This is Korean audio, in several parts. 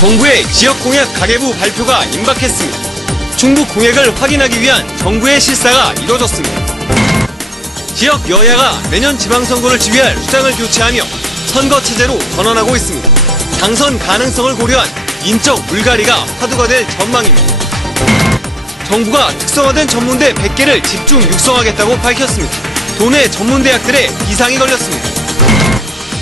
정부의 지역공약 가계부 발표가 임박했습니다. 충북 공약을 확인하기 위한 정부의 실사가 이뤄졌습니다. 지역 여야가 내년 지방선거를 지휘할 수장을 교체하며 선거체제로 전환하고 있습니다. 당선 가능성을 고려한 인적 물갈이가 화두가 될 전망입니다. 정부가 특성화된 전문대 100개를 집중 육성하겠다고 밝혔습니다. 도내 전문대학들의 비상이 걸렸습니다.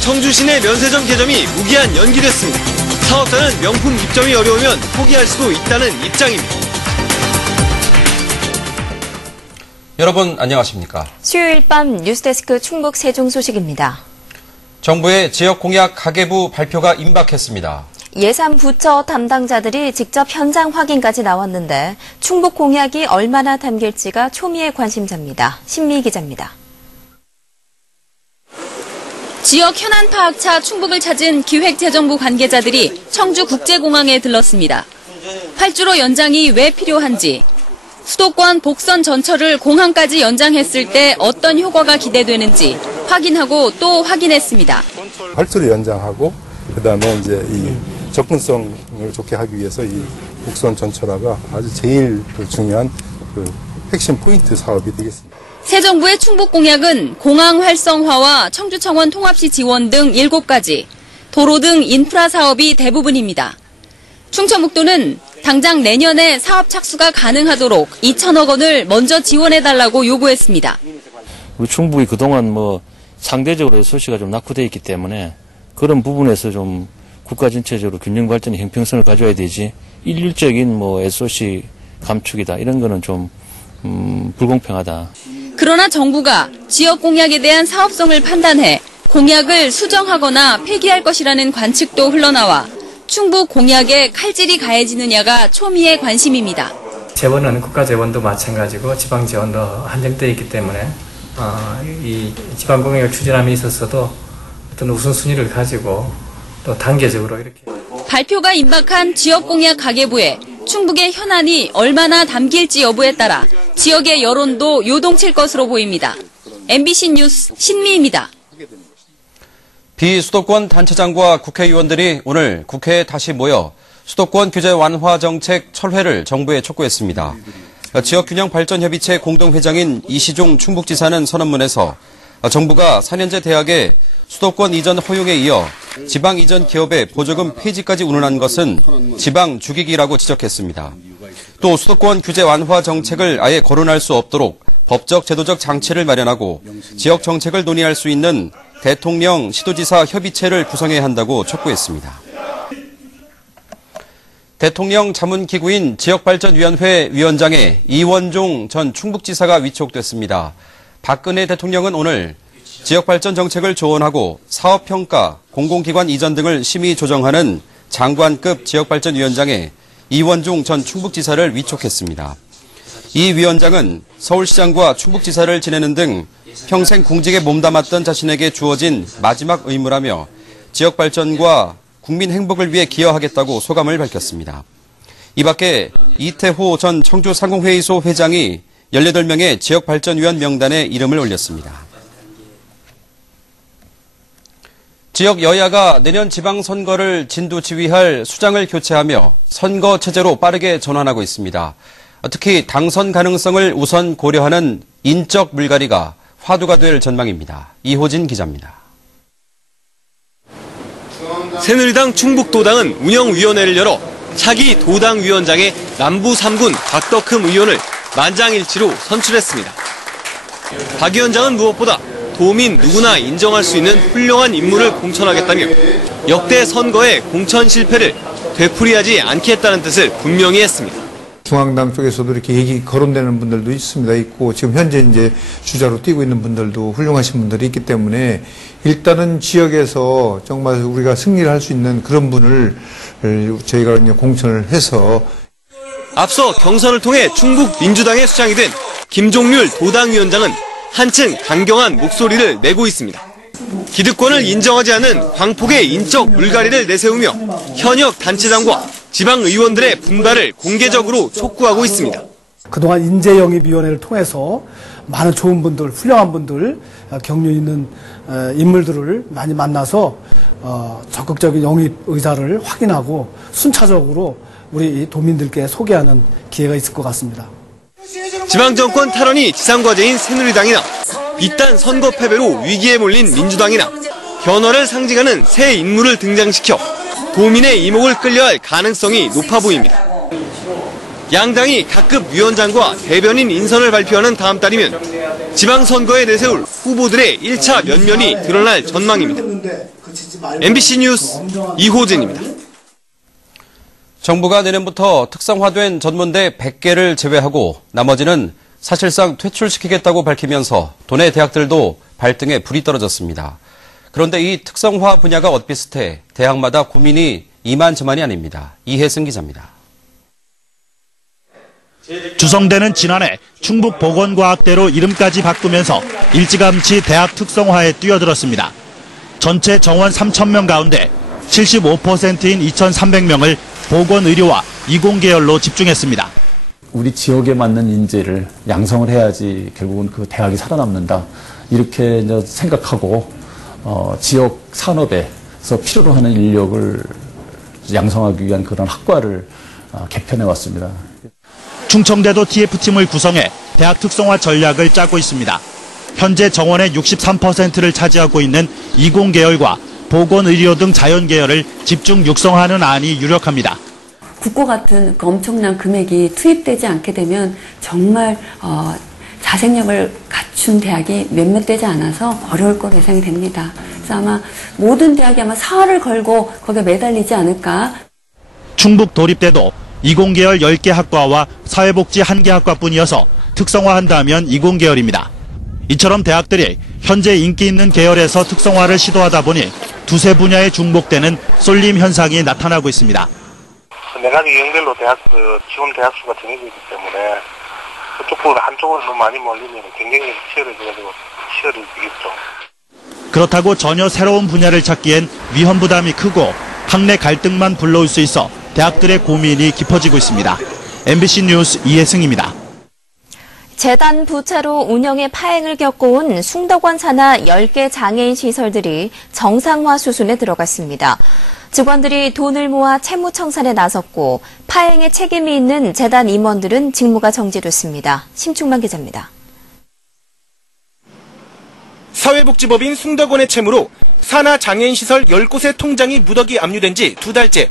청주시내 면세점 개점이 무기한 연기됐습니다. 사업자는 명품 입점이 어려우면 포기할 수도 있다는 입장입니다. 여러분 안녕하십니까? 수요일 밤 뉴스데스크 충북 세종 소식입니다. 정부의 지역공약 가계부 발표가 임박했습니다. 예산부처 담당자들이 직접 현장 확인까지 나왔는데 충북 공약이 얼마나 담길지가 초미의 관심사입니다. 신미 기자입니다. 지역 현안 파악차 충북을 찾은 기획재정부 관계자들이 청주국제공항에 들렀습니다. 8주로 연장이 왜 필요한지, 수도권 복선 전철을 공항까지 연장했을 때 어떤 효과가 기대되는지 확인하고 또 확인했습니다. 8주로 연장하고 그다음에 이제 이 접근성을 좋게 하기 위해서 이 복선 전철화가 아주 제일 중요한 핵심 포인트 사업이 되겠습니다. 새 정부의 충북 공약은 공항 활성화와 청주청원 통합시 지원 등 7가지, 도로 등 인프라 사업이 대부분입니다. 충청북도는 당장 내년에 사업 착수가 가능하도록 2천억 원을 먼저 지원해달라고 요구했습니다. 우리 충북이 그동안 상대적으로 SOC가 좀 낙후되어 있기 때문에 그런 부분에서 좀 국가 전체적으로 균형 발전의 형평성을 가져야 되지 일률적인 SOC 감축이다 이런 거는 좀 불공평하다. 그러나 정부가 지역 공약에 대한 사업성을 판단해 공약을 수정하거나 폐기할 것이라는 관측도 흘러나와 충북 공약에 칼질이 가해지느냐가 초미의 관심입니다. 재원은 국가 재원도 마찬가지고 지방 재원도 한정되어 있기 때문에 이 지방 공약을 추진함에 있어서도 어떤 우선순위를 가지고 또 단계적으로 이렇게 발표가 임박한 지역 공약 가계부에 충북의 현안이 얼마나 담길지 여부에 따라 지역의 여론도 요동칠 것으로 보입니다. MBC 뉴스 신미입니다. 비수도권 단체장과 국회의원들이 오늘 국회에 다시 모여 수도권 규제 완화 정책 철회를 정부에 촉구했습니다. 지역균형발전협의체 공동회장인 이시종 충북지사는 선언문에서 정부가 4년제 대학에 수도권 이전 허용에 이어 지방 이전 기업의 보조금 폐지까지 운운한 것은 지방 죽이기라고 지적했습니다. 또 수도권 규제 완화 정책을 아예 거론할 수 없도록 법적 제도적 장치를 마련하고 지역 정책을 논의할 수 있는 대통령 시도지사 협의체를 구성해야 한다고 촉구했습니다. 대통령 자문기구인 지역발전위원회 위원장에 이원종 전 충북지사가 위촉됐습니다. 박근혜 대통령은 오늘 지역발전 정책을 조언하고 사업평가, 공공기관 이전 등을 심의 조정하는 장관급 지역발전위원장에 이원종 전 충북지사를 위촉했습니다. 이 위원장은 서울시장과 충북지사를 지내는 등 평생 공직에 몸담았던 자신에게 주어진 마지막 의무라며 지역발전과 국민 행복을 위해 기여하겠다고 소감을 밝혔습니다. 이 밖에 이태호 전 청주상공회의소 회장이 18명의 지역발전위원 명단에 이름을 올렸습니다. 지역 여야가 내년 지방선거를 진두지휘할 수장을 교체하며 선거 체제로 빠르게 전환하고 있습니다. 특히 당선 가능성을 우선 고려하는 인적 물갈이가 화두가 될 전망입니다. 이호진 기자입니다. 새누리당 충북도당은 운영위원회를 열어 차기 도당위원장에 남부 3군 박덕흠 의원을 만장일치로 선출했습니다. 박 위원장은 무엇보다 도민 누구나 인정할 수 있는 훌륭한 인물을 공천하겠다며 역대 선거의 공천 실패를 되풀이하지 않겠다는 뜻을 분명히 했습니다. 중앙당 쪽에서도 이렇게 얘기 거론되는 분들도 있고 지금 현재 이제 주자로 뛰고 있는 분들도 훌륭하신 분들이 있기 때문에 일단은 지역에서 정말 우리가 승리를 할 수 있는 그런 분을 저희가 이제 공천을 해서 앞서 경선을 통해 충북 민주당의 수장이 된 김종률 도당위원장은 한층 강경한 목소리를 내고 있습니다. 기득권을 인정하지 않은 광폭의 인적 물갈이를 내세우며 현역 단체장과 지방 의원들의 분발을 공개적으로 촉구하고 있습니다. 그동안 인재영입위원회를 통해서 많은 좋은 분들, 훌륭한 분들, 경륜 있는 인물들을 많이 만나서 적극적인 영입 의사를 확인하고 순차적으로 우리 도민들께 소개하는 기회가 있을 것 같습니다. 지방정권 탈원이 지상과제인 새누리당이나 이딴 선거 패배로 위기에 몰린 민주당이나 변화를 상징하는 새 인물을 등장시켜 도민의 이목을 끌려할 가능성이 높아 보입니다. 양당이 각급 위원장과 대변인 인선을 발표하는 다음 달이면 지방선거에 내세울 후보들의 1차 면면이 드러날 전망입니다. MBC 뉴스 이호진입니다. 정부가 내년부터 특성화된 전문대 100개를 제외하고 나머지는 사실상 퇴출시키겠다고 밝히면서 도내 대학들도 발등에 불이 떨어졌습니다. 그런데 이 특성화 분야가 엇비슷해 대학마다 고민이 이만저만이 아닙니다. 이혜승 기자입니다. 주성대는 지난해 충북보건과학대로 이름까지 바꾸면서 일찌감치 대학 특성화에 뛰어들었습니다. 전체 정원 3,000명 가운데 75%인 2,300명을 보건의료와 이공계열로 집중했습니다. 우리 지역에 맞는 인재를 양성을 해야지 결국은 그 대학이 살아남는다. 이렇게 생각하고 지역 산업에서 필요로 하는 인력을 양성하기 위한 그런 학과를 개편해 왔습니다. 충청대도 TF팀을 구성해 대학 특성화 전략을 짜고 있습니다. 현재 정원의 63%를 차지하고 있는 이공계열과 보건의료 등 자연계열을 집중 육성하는 안이 유력합니다. 국고 같은 그 엄청난 금액이 투입되지 않게 되면 정말 자생력을 갖춘 대학이 몇몇 되지 않아서 어려울 거로 예상이 됩니다. 그래서 아마 모든 대학이 아마 사활을 걸고 거기에 매달리지 않을까. 충북 도립대도 이공계열 10개 학과와 사회복지 1개 학과뿐이어서 특성화한다면 이공계열입니다. 이처럼 대학들이 현재 인기 있는 계열에서 특성화를 시도하다 보니 두세 분야에 중복되는 쏠림 현상이 나타나고 있습니다. 내각 유형별로 지원 대학 수가 정해져 있기 때문에 그쪽 부분 한쪽으로 너무 많이 몰리면 경쟁력이 치열해지겠죠. 그렇다고 전혀 새로운 분야를 찾기엔 위험 부담이 크고 학내 갈등만 불러올 수 있어 대학들의 고민이 깊어지고 있습니다. MBC 뉴스 이혜승입니다. 재단 부채로 운영에 파행을 겪어온 숭덕원 산하 10개 장애인 시설들이 정상화 수순에 들어갔습니다. 직원들이 돈을 모아 채무 청산에 나섰고 파행에 책임이 있는 재단 임원들은 직무가 정지됐습니다. 심충만 기자입니다. 사회복지법인 숭덕원의 채무로 산하 장애인 시설 10곳의 통장이 무더기 압류된 지 2달째.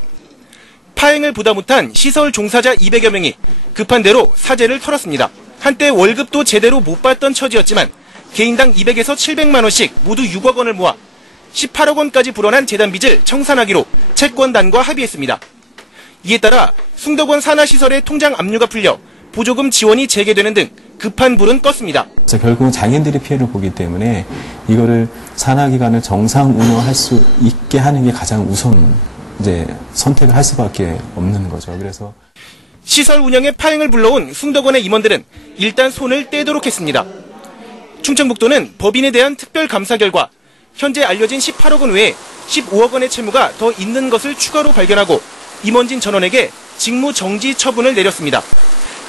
파행을 보다 못한 시설 종사자 200여 명이 급한 대로 사재를 털었습니다. 한때 월급도 제대로 못 받던 처지였지만 개인당 200에서 700만 원씩 모두 6억 원을 모아 18억 원까지 불어난 재단 빚을 청산하기로 채권단과 합의했습니다. 이에 따라 숭덕원 산하시설의 통장 압류가 풀려 보조금 지원이 재개되는 등 급한 불은 껐습니다. 결국은 장애인들이 피해를 보기 때문에 이거를 산하기관을 정상 운영할 수 있게 하는 게 가장 우선 선택을 할 수밖에 없는 거죠. 그래서 시설 운영에 파행을 불러온 숭덕원의 임원들은 일단 손을 떼도록 했습니다. 충청북도는 법인에 대한 특별감사 결과 현재 알려진 18억 원 외에 15억 원의 채무가 더 있는 것을 추가로 발견하고 임원진 전원에게 직무 정지 처분을 내렸습니다.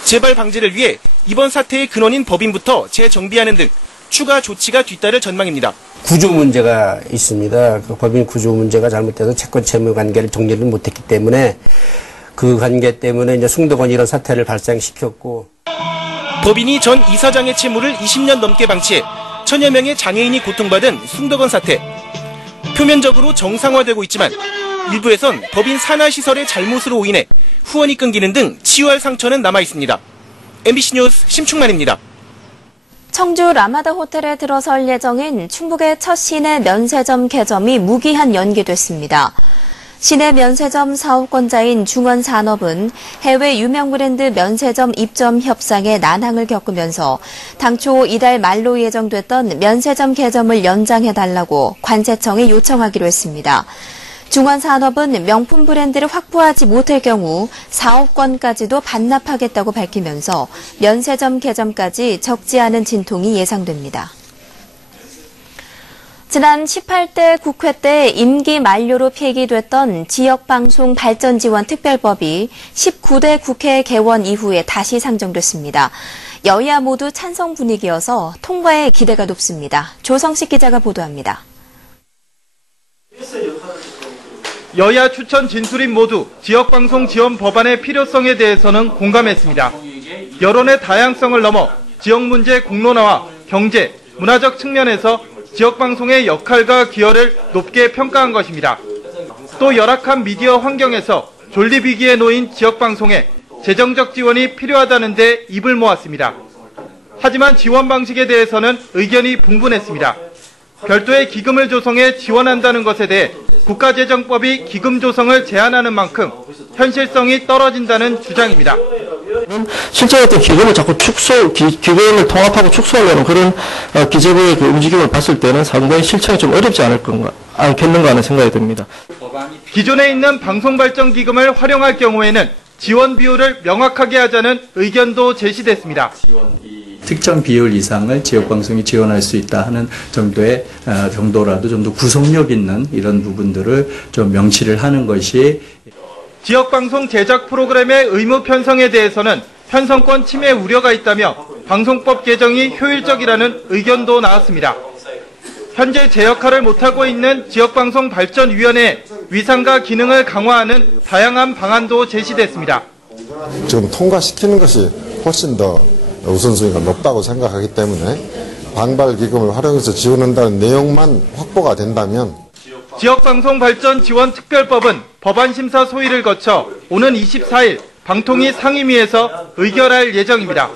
재발 방지를 위해 이번 사태의 근원인 법인부터 재정비하는 등 추가 조치가 뒤따를 전망입니다. 구조 문제가 있습니다. 그 법인 구조 문제가 잘못돼서 채권 채무 관계를 정리를 못했기 때문에 그 관계 때문에 이제 숭덕원이 이런 사태를 발생시켰고 법인이 전 이사장의 채무를 20년 넘게 방치해 천여 명의 장애인이 고통받은 숭덕원 사태. 표면적으로 정상화되고 있지만 일부에선 법인 산하시설의 잘못으로 인해 후원이 끊기는 등 치유할 상처는 남아 있습니다. MBC 뉴스 심충만입니다. 청주 라마다 호텔에 들어설 예정인 충북의 첫 시내 면세점 개점이 무기한 연기됐습니다. 시내 면세점 사업권자인 중원산업은 해외 유명 브랜드 면세점 입점 협상에 난항을 겪으면서 당초 이달 말로 예정됐던 면세점 개점을 연장해달라고 관세청에 요청하기로 했습니다. 중원산업은 명품 브랜드를 확보하지 못할 경우 사업권까지도 반납하겠다고 밝히면서 면세점 개점까지 적지 않은 진통이 예상됩니다. 지난 18대 국회 때 임기 만료로 폐기됐던 지역방송 발전지원 특별법이 19대 국회 개원 이후에 다시 상정됐습니다. 여야 모두 찬성 분위기여서 통과에 기대가 높습니다. 조성식 기자가 보도합니다. 여야 추천 진술인 모두 지역방송 지원 법안의 필요성에 대해서는 공감했습니다. 여론의 다양성을 넘어 지역 문제 공론화와 경제, 문화적 측면에서 지역방송의 역할과 기여를 높게 평가한 것입니다. 또 열악한 미디어 환경에서 존립위기에 놓인 지역방송에 재정적 지원이 필요하다는 데 입을 모았습니다. 하지만 지원 방식에 대해서는 의견이 분분했습니다. 별도의 기금을 조성해 지원한다는 것에 대해 국가재정법이 기금 조성을 제한하는 만큼 현실성이 떨어진다는 주장입니다. 실제 어떤 기금을 자꾸 기금을 통합하고 축소하려는 그런 기재부의 그 움직임을 봤을 때는 상당히 실천이 좀 어렵지 않겠는가 하는 생각이 듭니다. 기존에 있는 방송발전기금을 활용할 경우에는 지원 비율을 명확하게 하자는 의견도 제시됐습니다. 특정 비율 이상을 지역방송이 지원할 수 있다 하는 정도라도 좀 더 구속력 있는 이런 부분들을 좀 명시를 하는 것이 지역방송 제작 프로그램의 의무 편성에 대해서는 편성권 침해 우려가 있다며 방송법 개정이 효율적이라는 의견도 나왔습니다. 현재 제 역할을 못하고 있는 지역방송발전위원회의 위상과 기능을 강화하는 다양한 방안도 제시됐습니다. 지금 통과시키는 것이 훨씬 더 우선순위가 높다고 생각하기 때문에 방발기금을 활용해서 지원한다는 내용만 확보가 된다면 지역방송발전지원특별법은 법안심사 소위를 거쳐 오는 24일 방통위 상임위에서 의결할 예정입니다.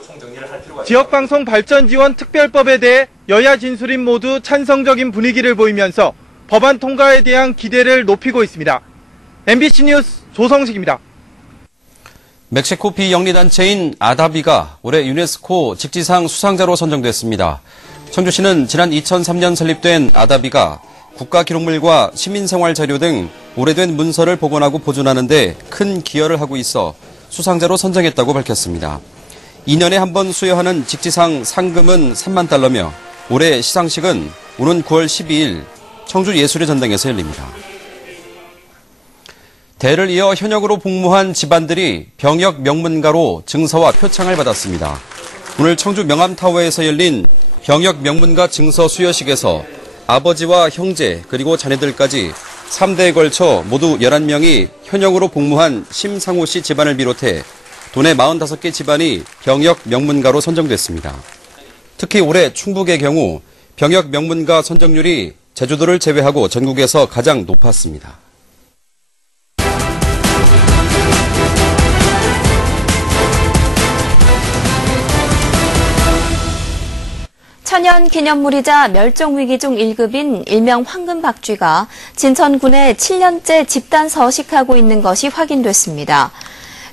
지역방송발전지원특별법에 대해 여야 진술인 모두 찬성적인 분위기를 보이면서 법안 통과에 대한 기대를 높이고 있습니다. MBC 뉴스 조성식입니다. 멕시코 비영리단체인 아다비가 올해 유네스코 직지상 수상자로 선정됐습니다. 청주시는 지난 2003년 설립된 아다비가 국가기록물과 시민생활 자료 등 오래된 문서를 복원하고 보존하는 데 큰 기여를 하고 있어 수상자로 선정했다고 밝혔습니다. 2년에 한 번 수여하는 직지상 상금은 3만 달러며 올해 시상식은 오는 9월 12일 청주 예술의 전당에서 열립니다. 대를 이어 현역으로 복무한 집안들이 병역 명문가로 증서와 표창을 받았습니다. 오늘 청주 명암타워에서 열린 병역 명문가 증서 수여식에서 아버지와 형제 그리고 자녀들까지 3대에 걸쳐 모두 11명이 현역으로 복무한 심상호 씨 집안을 비롯해 도내 45개 집안이 병역 명문가로 선정됐습니다. 특히 올해 충북의 경우 병역 명문가 선정률이 제주도를 제외하고 전국에서 가장 높았습니다. 천연 기념물이자 멸종위기 중 1급인 일명 황금박쥐가 진천군에 7년째 집단 서식하고 있는 것이 확인됐습니다.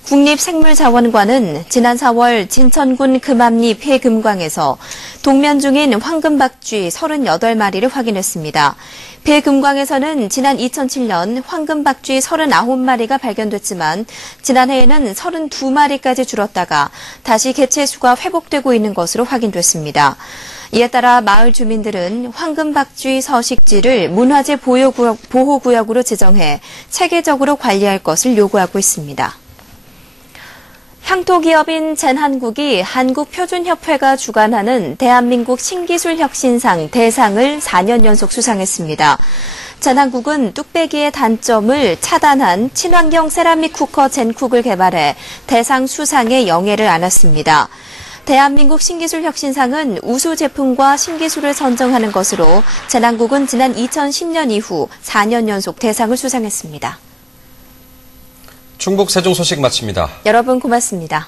국립생물자원관은 지난 4월 진천군 금암리 폐금광에서 동면 중인 황금박쥐 38마리를 확인했습니다. 폐금광에서는 지난 2007년 황금박쥐 39마리가 발견됐지만 지난해에는 32마리까지 줄었다가 다시 개체수가 회복되고 있는 것으로 확인됐습니다. 이에 따라 마을 주민들은 황금박쥐 서식지를 문화재 보호구역으로 지정해 체계적으로 관리할 것을 요구하고 있습니다. 향토기업인 젠한국이 한국표준협회가 주관하는 대한민국 신기술혁신상 대상을 4년 연속 수상했습니다. 젠한국은 뚝배기의 단점을 차단한 친환경 세라믹 쿠커 젠쿡을 개발해 대상 수상에 영예를 안았습니다. 대한민국 신기술혁신상은 우수 제품과 신기술을 선정하는 것으로 젠한국은 지난 2010년 이후 4년 연속 대상을 수상했습니다. 충북 세종 소식 마칩니다. 여러분 고맙습니다.